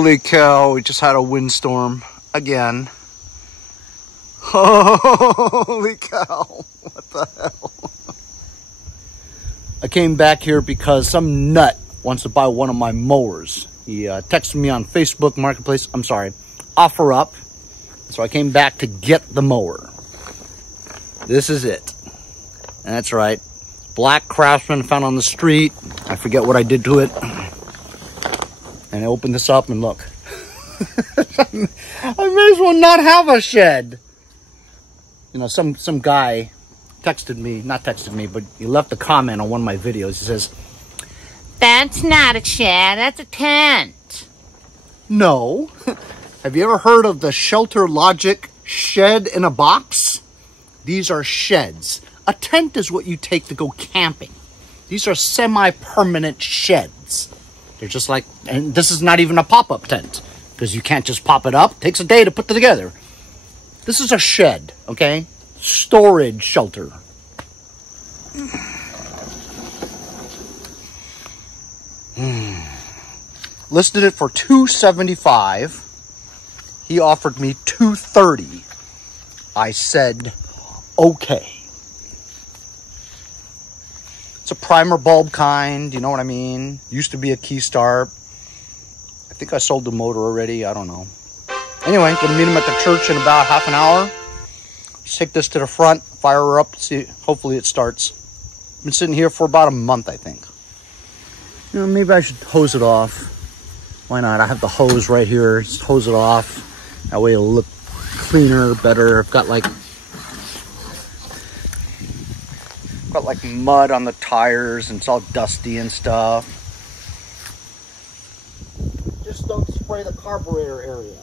Holy cow, we just had a windstorm again. Holy cow, what the hell? I came back here because some nut wants to buy one of my mowers. He texted me on Facebook Marketplace, I'm sorry, offer up. So I came back to get the mower. This is it. And that's right. Black Craftsman found on the street. I forget what I did to it. And I opened this up and look. I may as well not have a shed. You know, some guy texted me, not texted me, but he left a comment on one of my videos. He says, "That's not a shed, that's a tent." No. Have you ever heard of the Shelter Logic shed in a box? These are sheds. A tent is what you take to go camping. These are semi-permanent sheds. They're just like, and this is not even a pop-up tent because you can't just pop it up. It takes a day to put it together. This is a shed, okay? Storage shelter. Listed it for $275. He offered me $230. I said, okay. It's a primer bulb kind, you know what I mean? Used to be a key start. I think I sold the motor already, I don't know. Anyway, gonna meet him at the church in about half an hour. Just take this to the front, fire her up, see, hopefully it starts. Been sitting here for about a month, I think. You know, maybe I should hose it off. Why not? I have the hose right here, just hose it off. That way it'll look cleaner, better. I've got like mud on the tires and it's all dusty and stuff. Just don't spray the carburetor area.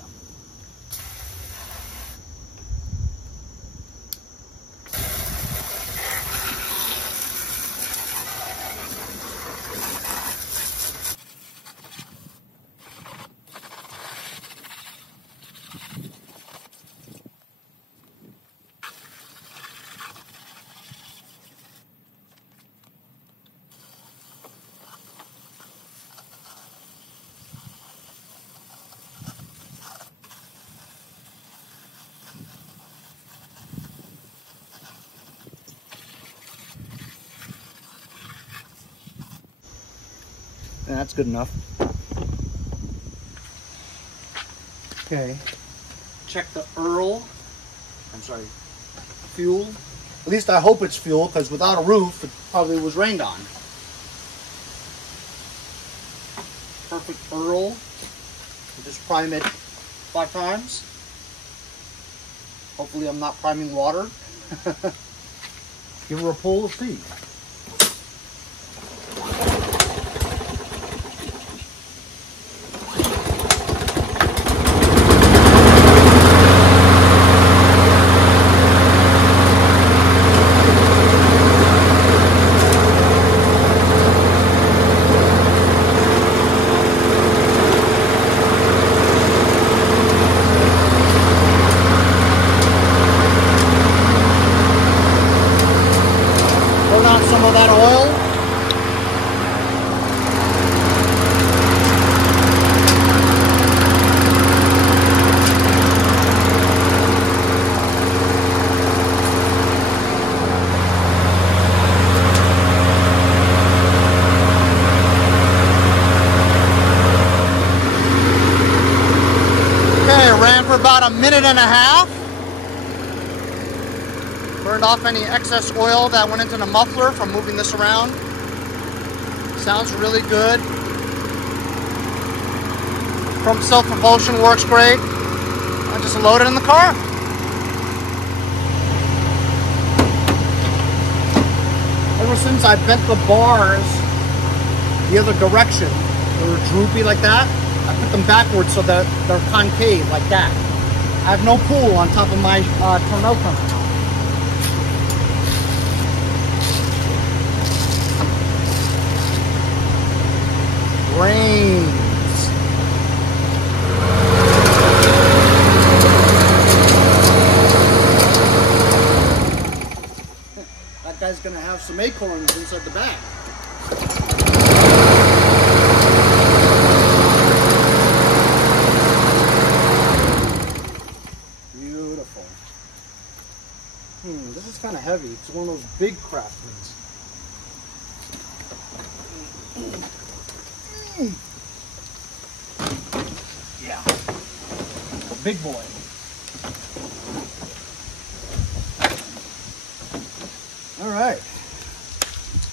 And that's good enough. Okay. Check the fuel. At least I hope it's fuel, because without a roof, it probably was rained on. Perfect Earl. Just prime it 5 times. Hopefully I'm not priming water. Give her a pull of see. Some of that oil. Okay, it ran for about a minute and a half. Burned off any excess oil that went into the muffler from moving this around. Sounds really good. Front self-propulsion works great. I just load it in the car. Ever since I bent the bars the other direction, they were droopy like that, I put them backwards so that they're concave like that. I have no pull on top of my tonneau cover. Rains. That guy's gonna have some acorns inside the back. Beautiful. This is kind of heavy. It's one of those big Craftsmans. Yeah. Big boy. All right.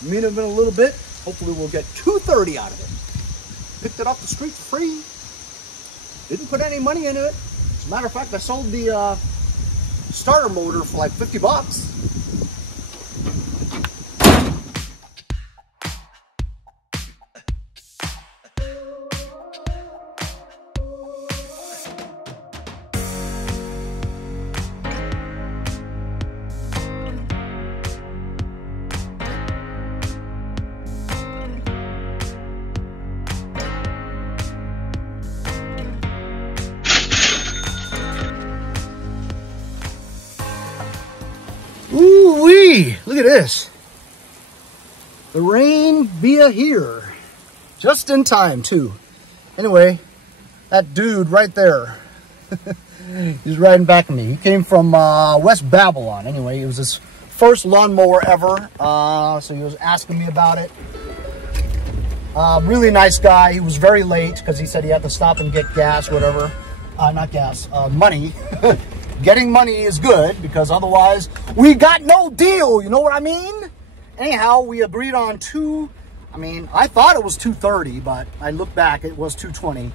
Meet him in a little bit. Hopefully we'll get $230 out of it. Picked it off the street for free. Didn't put any money into it. As a matter of fact, I sold the starter motor for like 50 bucks. Ooh-wee! Look at this. The rain via here. Just in time, too. Anyway, that dude right there. He's riding back at me. He came from West Babylon. Anyway, it was his first lawnmower ever. So he was asking me about it. Really nice guy. He was very late because he said he had to stop and get gas, whatever. Not gas, money. Getting money is good because otherwise we got no deal. You know what I mean? Anyhow, we agreed on I thought it was $230, but I looked back, it was $220.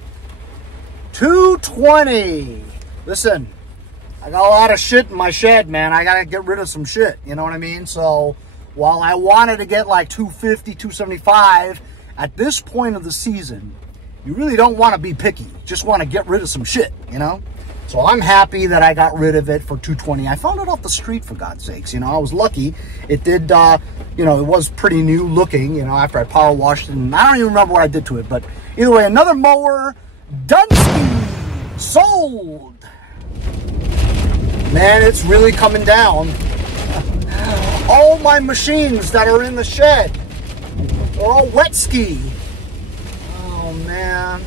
$220. Listen, I got a lot of shit in my shed, man. I got to get rid of some shit. You know what I mean? So while I wanted to get like $250, $275, at this point of the season, you really don't want to be picky. You just want to get rid of some shit, you know? So I'm happy that I got rid of it for $220. I found it off the street, for God's sakes. You know, I was lucky. It did, you know, it was pretty new looking, you know, after I power washed it. And I don't even remember what I did to it. But either way, another mower, Dunsky, sold. Man, it's really coming down. All my machines that are in the shed are all wet ski. Oh, man.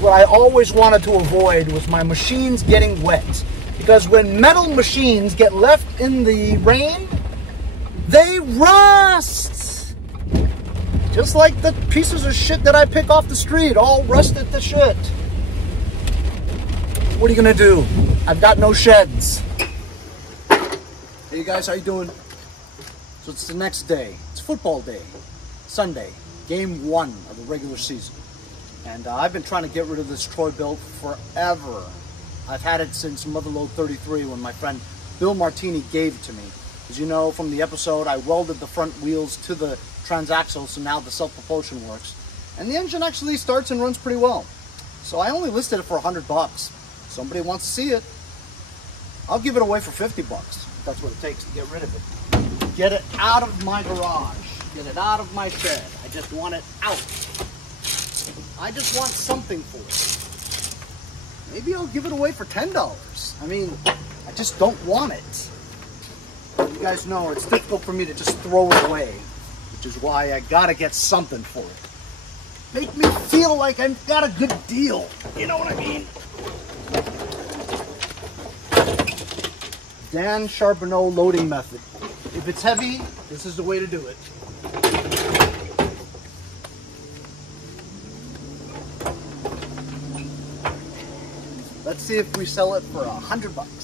What I always wanted to avoid was my machines getting wet, because when metal machines get left in the rain, they rust, just like the pieces of shit that I pick off the street, all rusted to shit. What are you gonna do? I've got no sheds. Hey you guys, how you doing? So it's the next day. It's football day, Sunday, game 1 of the regular season. And I've been trying to get rid of this Troy Bilt forever. I've had it since Motherload 33 when my friend Bill Martini gave it to me. As you know from the episode, I welded the front wheels to the transaxle, so now the self-propulsion works. And the engine actually starts and runs pretty well. So I only listed it for 100 bucks. Somebody wants to see it, I'll give it away for 50 bucks. If that's what it takes to get rid of it. Get it out of my garage. Get it out of my shed. I just want it out. I just want something for it. Maybe I'll give it away for $10. I mean, I just don't want it. You guys know it's difficult for me to just throw it away, which is why I gotta get something for it. Make me feel like I've got a good deal. You know what I mean? Dan Charbonneau loading method. If it's heavy, this is the way to do it. Let's see if we sell it for 100 bucks.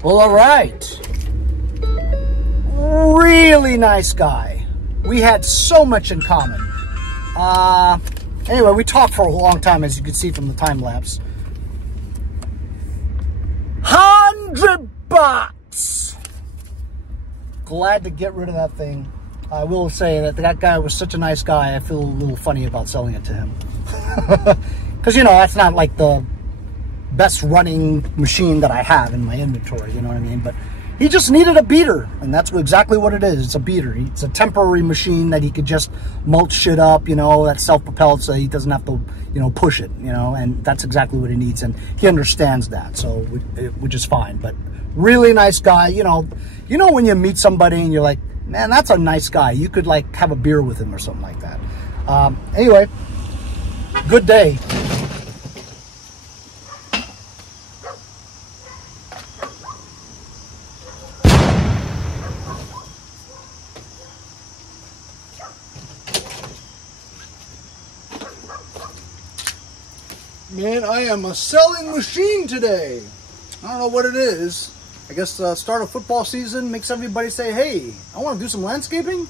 Well, all right. Really nice guy. We had so much in common. Anyway, we talked for a long time, as you can see from the time lapse. 100 bucks. Glad to get rid of that thing. I will say that guy was such a nice guy. I feel a little funny about selling it to him. Because, you know, that's not like the best running machine that I have in my inventory, you know what I mean? But he just needed a beater, and that's exactly what it is. It's a beater. It's a temporary machine that he could just mulch shit up, you know, that's self-propelled, so he doesn't have to, you know, push it, you know, and that's exactly what he needs, and he understands that, so which is fine. But really nice guy, you know when you meet somebody and you're like, man, that's a nice guy. You could like have a beer with him or something like that. Anyway, good day. Man, I am a selling machine today. I don't know what it is. I guess start of football season makes everybody say, hey, I want to do some landscaping.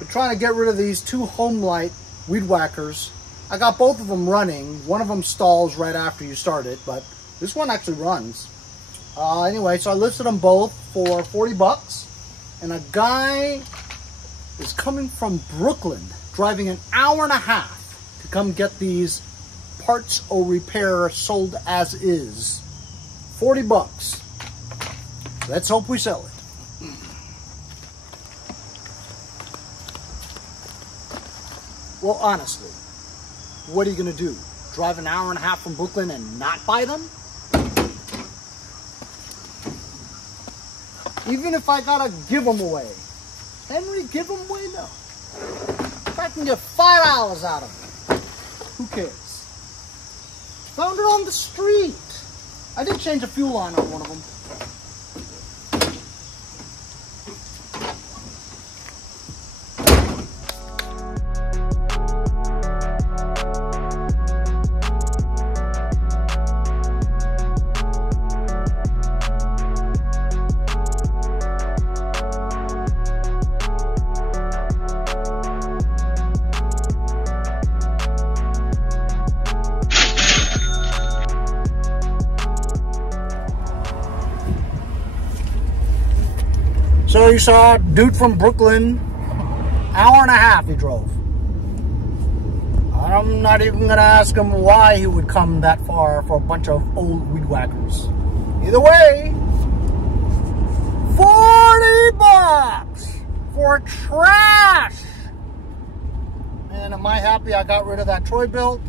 We're trying to get rid of these 2 Homelite weed whackers. I got both of them running. One of them stalls right after you start it, but this one actually runs. Anyway, so I listed them both for 40 bucks. And a guy is coming from Brooklyn, driving an hour and a half to come get these parts or repair sold as is. 40 bucks. Let's hope we sell it. Well, honestly, what are you going to do? Drive an hour and a half from Brooklyn and not buy them? Even if I gotta give them away. Henry, give them away? No. If I can get $5 out of them, who cares? Found it on the street. I did change a fuel line on one of them. So you saw a dude from Brooklyn, hour and a half he drove. I'm not even gonna ask him why he would come that far for a bunch of old weed whackers. Either way, 40 bucks for trash. And am I happy I got rid of that Troy Bilt?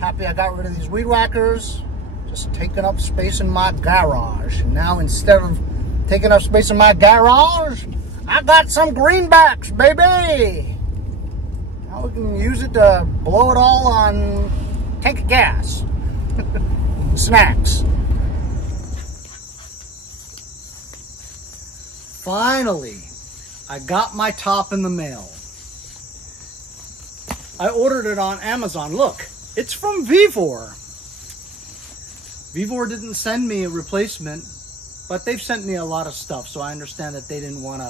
Happy I got rid of these weed whackers. Just taking up space in my garage. And now instead of taking up space in my garage, I got some greenbacks, baby. Now we can use it to blow it all on tank of gas. Snacks. Finally, I got my top in the mail. I ordered it on Amazon. Look, it's from VEVOR. VEVOR didn't send me a replacement, but they've sent me a lot of stuff, so I understand that they didn't want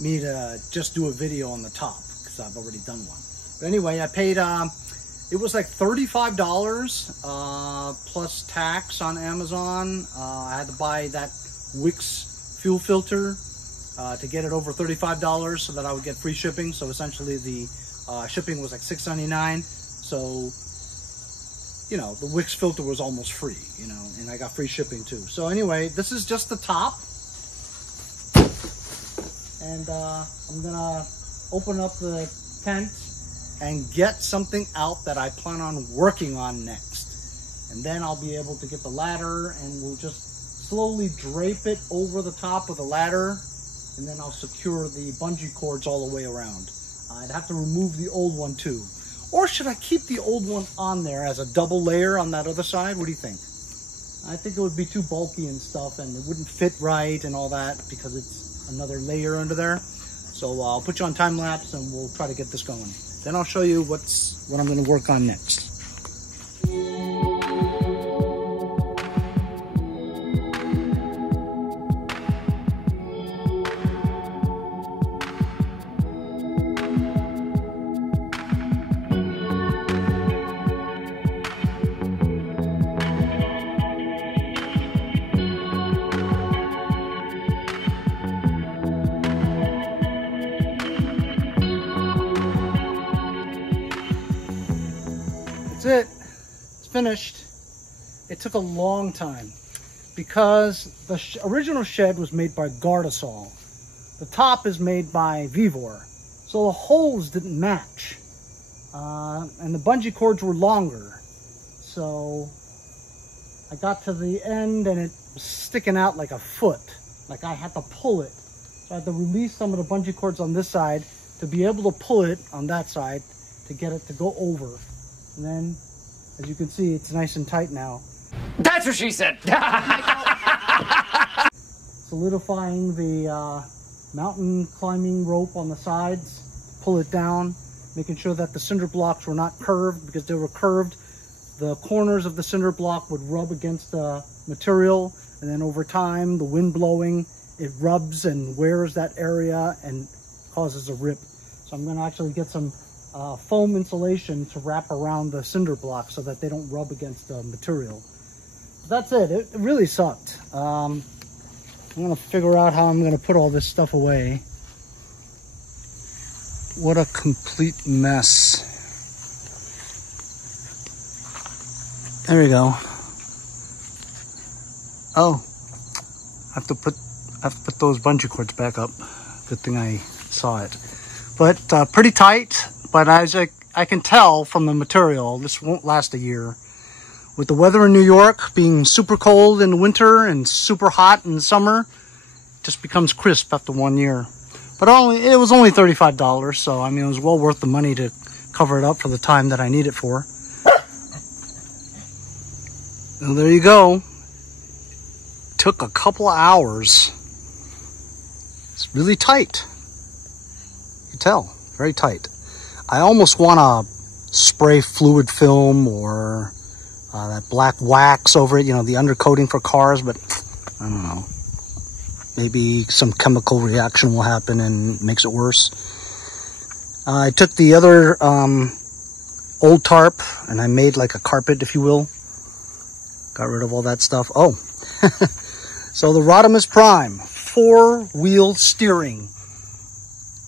me to just do a video on the top, because I've already done one. But anyway, I paid, it was like $35 plus tax on Amazon. I had to buy that Wix fuel filter to get it over $35 so that I would get free shipping. So essentially the shipping was like $6.99. So, you know, the Wix filter was almost free, you know, and I got free shipping too. So anyway, this is just the top. And I'm gonna open up the tent and get something out that I plan on working on next. And then I'll be able to get the ladder and we'll just slowly drape it over the top of the ladder. And then I'll secure the bungee cords all the way around. I'd have to remove the old one too. Or should I keep the old one on there as a double layer on that other side? What do you think? I think it would be too bulky and stuff and it wouldn't fit right and all that because it's another layer under there. So I'll put you on time lapse and we'll try to get this going. Then I'll show you what I'm going to work on next. That's it. It's finished. It took a long time because the original shed was made by Gardasol. The top is made by VEVOR. So the holes didn't match. And the bungee cords were longer. So I got to the end and it was sticking out like a foot. Like I had to pull it. So I had to release some of the bungee cords on this side to be able to pull it on that side to get it to go over. And then, as you can see, it's nice and tight now. That's what she said. Solidifying the mountain climbing rope on the sides, pull it down, making sure that the cinder blocks were not curved, because they were curved. The corners of the cinder block would rub against the material, and then over time, the wind blowing, it rubs and wears that area and causes a rip. So I'm going to actually get some foam insulation to wrap around the cinder block so that they don't rub against the material. That's it. It really sucked. I'm going to figure out how I'm going to put all this stuff away. What a complete mess. There we go. Oh, I have to put those bungee cords back up. Good thing I saw it. But pretty tight. But as I can tell from the material, this won't last a year. With the weather in New York being super cold in the winter and super hot in the summer, it just becomes crisp after 1 year. But it was only $35, so I mean it was well worth the money to cover it up for the time that I need it for. And there you go. Took a couple of hours. It's really tight. You can tell, very tight. I almost want to spray fluid film or that black wax over it, you know, the undercoating for cars, but I don't know. Maybe some chemical reaction will happen and makes it worse. I took the other old tarp and I made like a carpet, if you will. Got rid of all that stuff. Oh, so the Rodimus Prime 4-wheel steering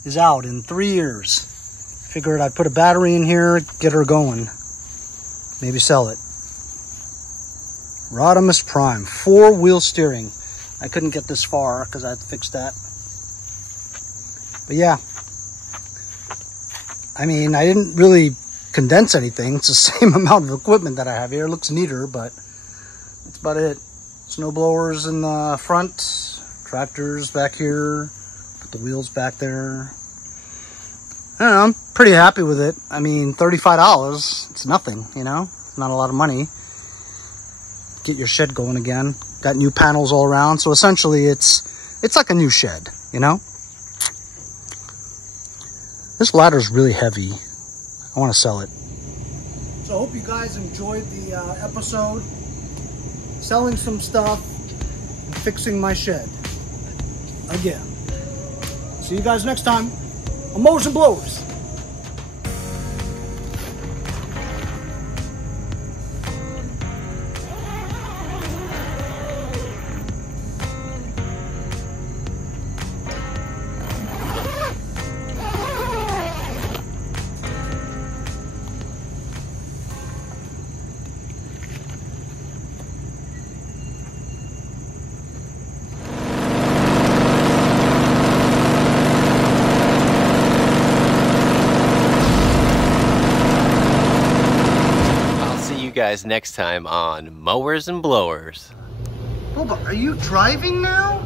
is out in 3 years. Figured I'd put a battery in here, get her going. Maybe sell it. Rodimus Prime 4-wheel steering. I couldn't get this far because I had to fix that. But yeah. I mean, I didn't really condense anything. It's the same amount of equipment that I have here. It looks neater, but that's about it. Snow blowers in the front, tractors back here, put the wheels back there. I don't know, I'm pretty happy with it. I mean, $35, it's nothing, you know? Not a lot of money. Get your shed going again. Got new panels all around, so essentially it's like a new shed, you know? This ladder is really heavy. I want to sell it. So I hope you guys enjoyed the episode. Selling some stuff and fixing my shed again. See you guys next time on Mowers and Blowers. Guys next time on Mowers and Blowers. Oh, but are you driving now?